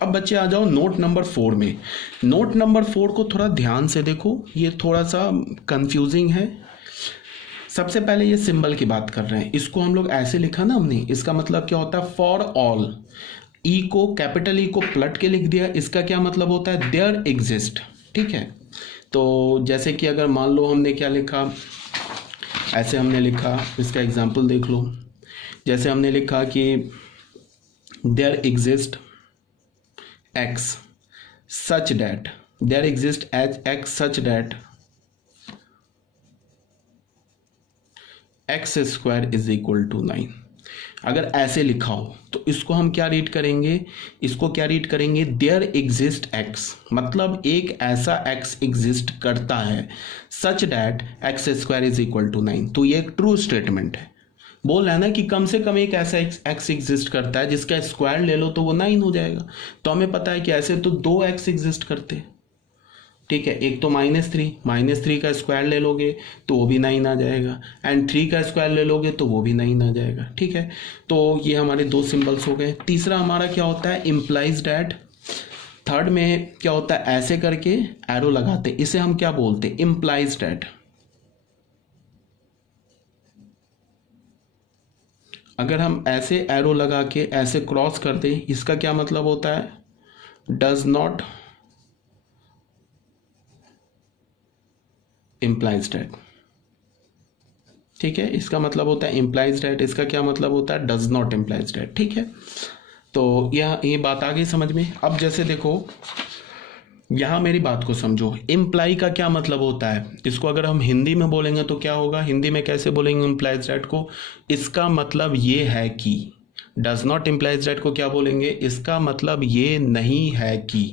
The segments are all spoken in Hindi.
अब बच्चे आ जाओ नोट नंबर 4 में। नोट नंबर 4 को थोड़ा ध्यान से देखो, ये थोड़ा सा कंफ्यूजिंग है। सबसे पहले ये सिंबल की बात कर रहे हैं, इसको हम लोग ऐसे लिखा ना हमने, इसका मतलब क्या होता है फॉर ऑल। ई को कैपिटल ई को पलट के लिख दिया, इसका क्या मतलब होता है देयर एग्जिस्ट। ठीक है, तो जैसे कि अगर मान लो हमने क्या लिखा, ऐसे हमने लिखा, इसका एग्जाम्पल देख लो। जैसे हमने लिखा कि there exist x such that, there exist as x such that x square is equal to 9। अगर ऐसे लिखा हो तो इसको हम क्या रीड करेंगे, इसको क्या रीड करेंगे देयर एग्जिस्ट एक्स, मतलब एक ऐसा एक्स एग्जिस्ट करता है such that x square is equal to 9। तो ये एक ट्रू स्टेटमेंट है, बोल रहा है ना कि कम से कम एक ऐसा एक्स एग्जिस्ट करता है जिसका स्क्वायर ले लो तो वो 9 हो जाएगा। तो हमें पता है कि ऐसे तो 2 एक्स एग्जिस्ट करते हैं। ठीक है, एक तो -3 का स्क्वायर ले लोगे तो वो भी 9 आ जाएगा, एंड 3 का स्क्वायर ले लोगे तो वो भी 9 आ जाएगा। ठीक है, तो ये हमारे 2 सिंबल्स हो गए। तीसरा हमारा क्या होता है इम्प्लाइज डैट। थर्ड में क्या होता है ऐसे करके एरो लगाते, इसे हम क्या बोलते हैं इम्प्लाइज डैट। अगर हम ऐसे एरो लगा के ऐसे क्रॉस कर दें, इसका क्या मतलब होता है डज नॉट इम्प्लाइज डैट। ठीक है, इसका मतलब होता है इम्प्लाइज डैट, इसका क्या मतलब होता है डज नॉट इम्प्लाइज डैट। ठीक है, तो ये बात आ गई समझ में। अब जैसे देखो यहां मेरी बात को समझो, इम्प्लाई का क्या मतलब होता है, इसको अगर हम हिंदी में बोलेंगे तो क्या होगा, हिंदी में कैसे बोलेंगे इम्प्लाइज डैट को, इसका मतलब ये है कि, डज नॉट इम्प्लाइज डैट को क्या बोलेंगे, इसका मतलब ये नहीं है कि,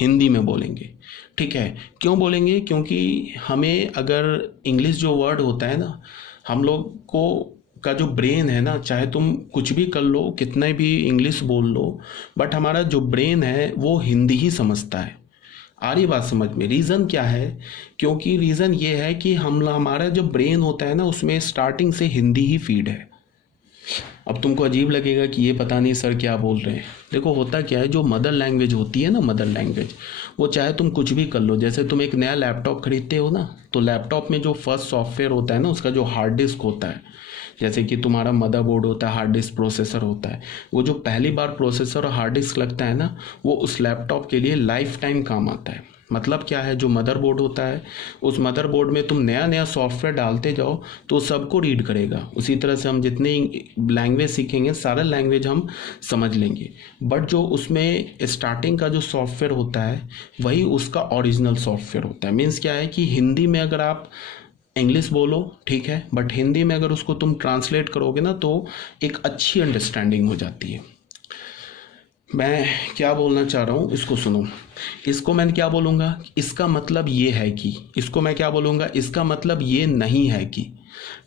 हिंदी में बोलेंगे। ठीक है, क्यों बोलेंगे, क्योंकि हमें अगर इंग्लिश जो वर्ड होता है ना, हम लोग को का जो ब्रेन है ना, चाहे तुम कुछ भी कर लो, कितने भी इंग्लिश बोल लो, बट हमारा जो ब्रेन है वो हिंदी ही समझता है। आ रही बात समझ में। रीज़न क्या है, क्योंकि रीज़न ये है कि हमारा जो ब्रेन होता है ना उसमें स्टार्टिंग से हिंदी ही फीड है। अब तुमको अजीब लगेगा कि ये पता नहीं सर क्या बोल रहे हैं। देखो होता क्या है, जो मदर लैंग्वेज होती है ना, मदर लैंग्वेज, वो चाहे तुम कुछ भी कर लो, जैसे तुम एक नया लैपटॉप खरीदते हो ना, तो लैपटॉप में जो फर्स्ट सॉफ्टवेयर होता है ना, उसका जो हार्ड डिस्क होता है, जैसे कि तुम्हारा मदरबोर्ड होता है, हार्ड डिस्क प्रोसेसर होता है, वो जो पहली बार प्रोसेसर और हार्ड डिस्क लगता है ना, वो उस लैपटॉप के लिए लाइफ टाइम काम आता है। मतलब क्या है, जो मदरबोर्ड होता है, उस मदरबोर्ड में तुम नया नया सॉफ्टवेयर डालते जाओ तो सबको रीड करेगा। उसी तरह से हम जितने लैंग्वेज सीखेंगे सारा लैंग्वेज हम समझ लेंगे, बट जो उसमें स्टार्टिंग का जो सॉफ्टवेयर होता है वही उसका ओरिजिनल सॉफ्टवेयर होता है। मीन्स क्या है कि हिंदी में अगर आप इंग्लिश बोलो ठीक है, बट हिंदी में अगर उसको तुम ट्रांसलेट करोगे ना तो एक अच्छी अंडरस्टैंडिंग हो जाती है। मैं क्या बोलना चाह रहा हूँ इसको सुनो। इसको मैं क्या बोलूँगा, इसका मतलब ये है कि, इसको मैं क्या बोलूँगा, इसका मतलब ये नहीं है कि।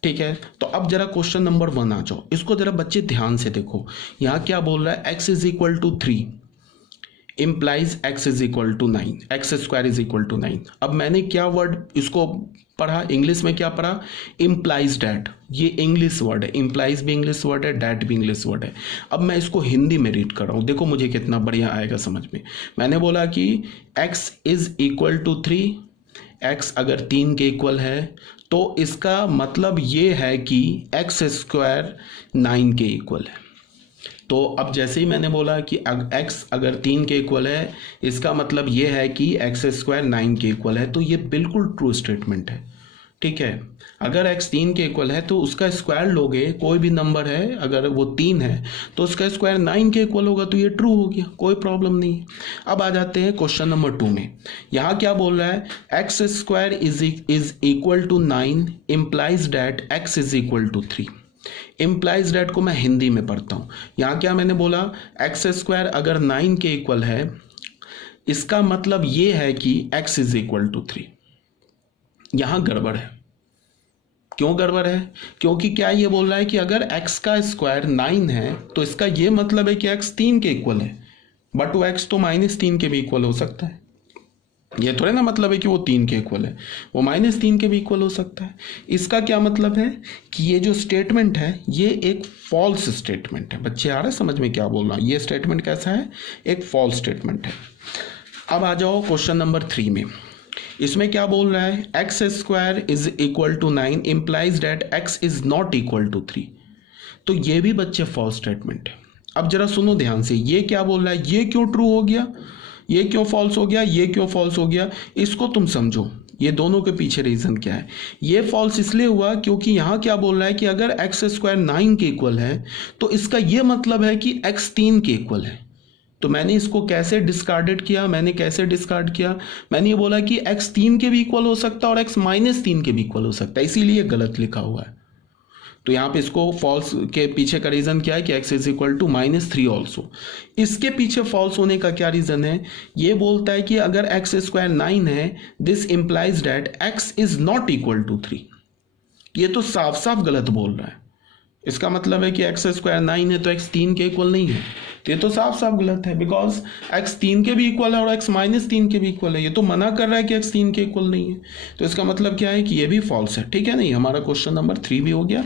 ठीक है, तो अब जरा क्वेश्चन नंबर 1 आ जाओ, इसको जरा बच्चे ध्यान से देखो। यहाँ क्या बोल रहा है, x is equal to 3 implies x is equal to 9, x square is equal to 9। अब मैंने क्या वर्ड इसको पढ़ा, इंग्लिश में क्या पढ़ा, इम्प्लाइज डैट। ये इंग्लिश वर्ड है, इम्प्लाइज भी इंग्लिश वर्ड है, डैट भी इंग्लिश वर्ड है। अब मैं इसको हिंदी में रीड कर रहा हूँ, देखो मुझे कितना बढ़िया आएगा समझ में। मैंने बोला कि x is equal to 3, x अगर 3 के इक्वल है तो इसका मतलब ये है कि एक्स स्क्वायर 9 के इक्वल है। तो अब जैसे ही मैंने बोला कि x अगर 3 के इक्वल है, इसका मतलब ये है कि एक्स स्क्वायर 9 के इक्वल है, तो ये बिल्कुल ट्रू स्टेटमेंट है। ठीक है, अगर x 3 के इक्वल है तो उसका स्क्वायर लोगे, कोई भी नंबर है अगर वो 3 है तो उसका स्क्वायर 9 के इक्वल होगा, तो ये ट्रू हो गया, कोई प्रॉब्लम नहीं है। अब आ जाते हैं क्वेश्चन नंबर 2 में। यहाँ क्या बोल रहा है, x square is equal to 9 implies that x is equal to 3। Implies that को मैं हिंदी में पढ़ता हूँ। यहाँ क्या मैंने बोला, एक्स स्क्वायर अगर 9 के इक्वल है, इसका मतलब ये है कि x इज इक्वल टू 3। यहाँ गड़बड़ है। क्यों गड़बड़ है, क्योंकि क्या ये बोल रहा है कि अगर x का स्क्वायर 9 है तो इसका ये मतलब है कि x 3 के इक्वल है, बट वो x तो -3 के भी इक्वल हो सकता है। ये थोड़े ना मतलब है कि वो 3 के इक्वल है, वो -3 के भी इक्वल हो सकता है। इसका क्या मतलब है कि ये जो स्टेटमेंट है ये एक फॉल्स स्टेटमेंट है। बच्चे आ रहे समझ में क्या बोल रहा हूँ? ये स्टेटमेंट कैसा है? एक फॉल्स स्टेटमेंट है। अब आ जाओ क्वेश्चन नंबर 3 में। इसमें क्या बोल रहा है? x² is equal to 9 implies that x is not equal to 3। तो ये भी बच्चे फॉल्स स्टेटमेंट है। अब जरा सुनो ध्यान से, ये क्या बोल रहा है? ये क्यों ट्रू हो गया, ये क्यों फॉल्स हो गया, ये क्यों फॉल्स हो गया, इसको तुम समझो। ये दोनों के पीछे रीजन क्या है? ये फॉल्स इसलिए हुआ क्योंकि यहाँ क्या बोल रहा है कि अगर x² 9 के इक्वल है तो इसका ये मतलब है कि x 3 के इक्वल है। तो मैंने इसको कैसे डिस्कार्डेड किया? मैंने कैसे डिस्कार्ड किया? मैंने ये बोला कि x 3 के भी इक्वल हो सकता है और x -3 के भी इक्वल हो सकता है, इसीलिए गलत लिखा हुआ है। तो यहाँ पे इसको फॉल्स के पीछे का रीजन क्या है कि x is equal to -3 also. इसके पीछे फॉल्स होने का क्या रीजन है? ये बोलता है कि अगर x² 9 है, this implies that x is not equal to 3। ये तो साफ साफ गलत बोल रहा है। इसका मतलब है कि x² 9 है तो x 3 के इक्वल नहीं है। तो ये तो साफ साफ गलत है, बिकॉज x 3 के भी इक्वल है और x -3 के भी इक्वल है। ये तो मना कर रहा है कि x 3 के इक्वल नहीं है। तो इसका मतलब क्या है कि ये भी फॉल्स है। ठीक है, नहीं, हमारा क्वेश्चन नंबर 3 भी हो गया।